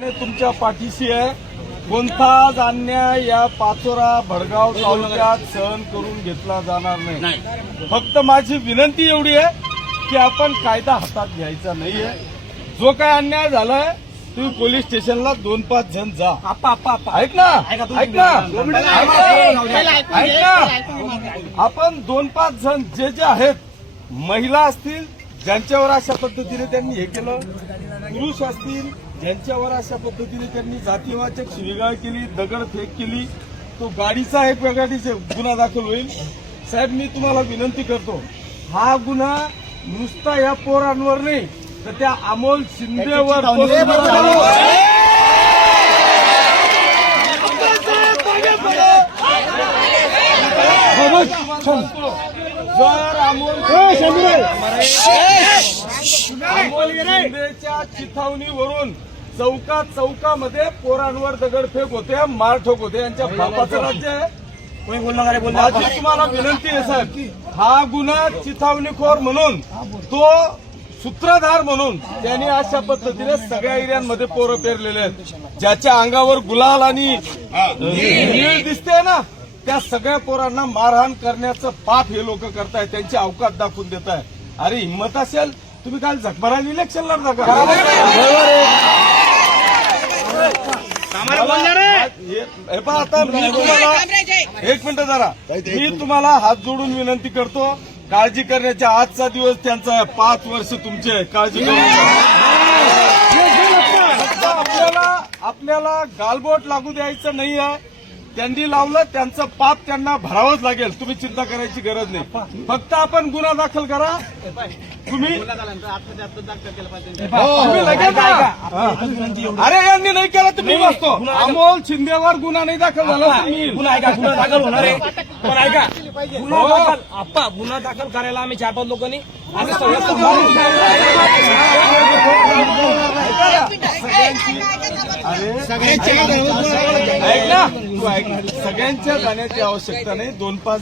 तुमच्या पाठीशी आहे. कोणताच अन्याय या पाचोरा भडगाव तालुक्यात सहन करून घेतला जाणार नाही. फक्त माझी विनंती एवढी आहे की आपण कायदा हातात घ्यायचा नाहीये. जो काय अन्याय झालाय तुम्ही पोलीस स्टेशनला दोन पाच जण जा. ऐक ना ऐका ना. ऐक ना. आपण दोन पाच जण जे जे आहेत महिला असतील ज्यांच्यावर अशा पद्धतीने त्यांनी हे केलं पुरुष असतील ज्यांच्यावर अशा पद्धतीने त्यांनी जातीवाचक शिवीगाळ केली दगडफेक केली तो गाडीचा एक वेगळा दिसे- गुन्हा दाखल होईल. साहेब मी तुम्हाला विनंती करतो हा गुन्हा नुसता या पोरांवर नाही तर त्या अमोल शिंदेवर तो जर अमोल अमोल शिंदेच्या चिथावणीवरून चौका चौकामध्ये पोरांवर दगडफेक होते मारठोक होते. यांच्या बापाचं राज्य आहे? माझी तुम्हाला विनंती आहे साहेब हा गुन्हा चिथावणीखोर म्हणून तो सूत्रधार म्हणून त्यांनी अशा पद्धतीने सगळ्या एरियांमध्ये पोरं पेरलेले आहेत. ज्याच्या अंगावर गुलाल आणि नीळ दिसते ना त्या सगळ्या पोरांना मारहाण करण्याचं पाप हे लोक करतायत त्यांची अवकात दाखवून देत आहे अरे हिंमत असेल? तुम्ही काल झकमाराने इलेक्शन लढता का? हे हे पहा आता मी तुम्हाला एक मिनिट जरा. मी तुम्हाला हात जोडून विनंती करतो काळजी करण्याचा आजचा दिवस त्यांचा आहे. पाच वर्ष तुमचे आहे. काळजी आपल्याला आपल्याला गालबोट लागू द्यायचं नाही आहे त्यांनी लावलं त्यांचं पाप त्यांना भरावंच लागेल तुम्ही चिंता करायची गरज नाही फक्त आपण गुन्हा दाखल करा तुम्ही. हा. अरे यांनी नाही केलं तुम्ही बसतो अमोल शिंदेवर गुन्हा नाही दाखल झाला. गुन्हा ऐका गुन्हा दाखल होणार आहे पण ऐका गुन्हा हो. दाखल आप्पा गुन्हा दाखल करायला आम्ही चार पाच लोकांनी अरे ऐक ना. तू ऐक. सगळ्यांच्या जाण्याची आवश्यकता नाही. दोन पाच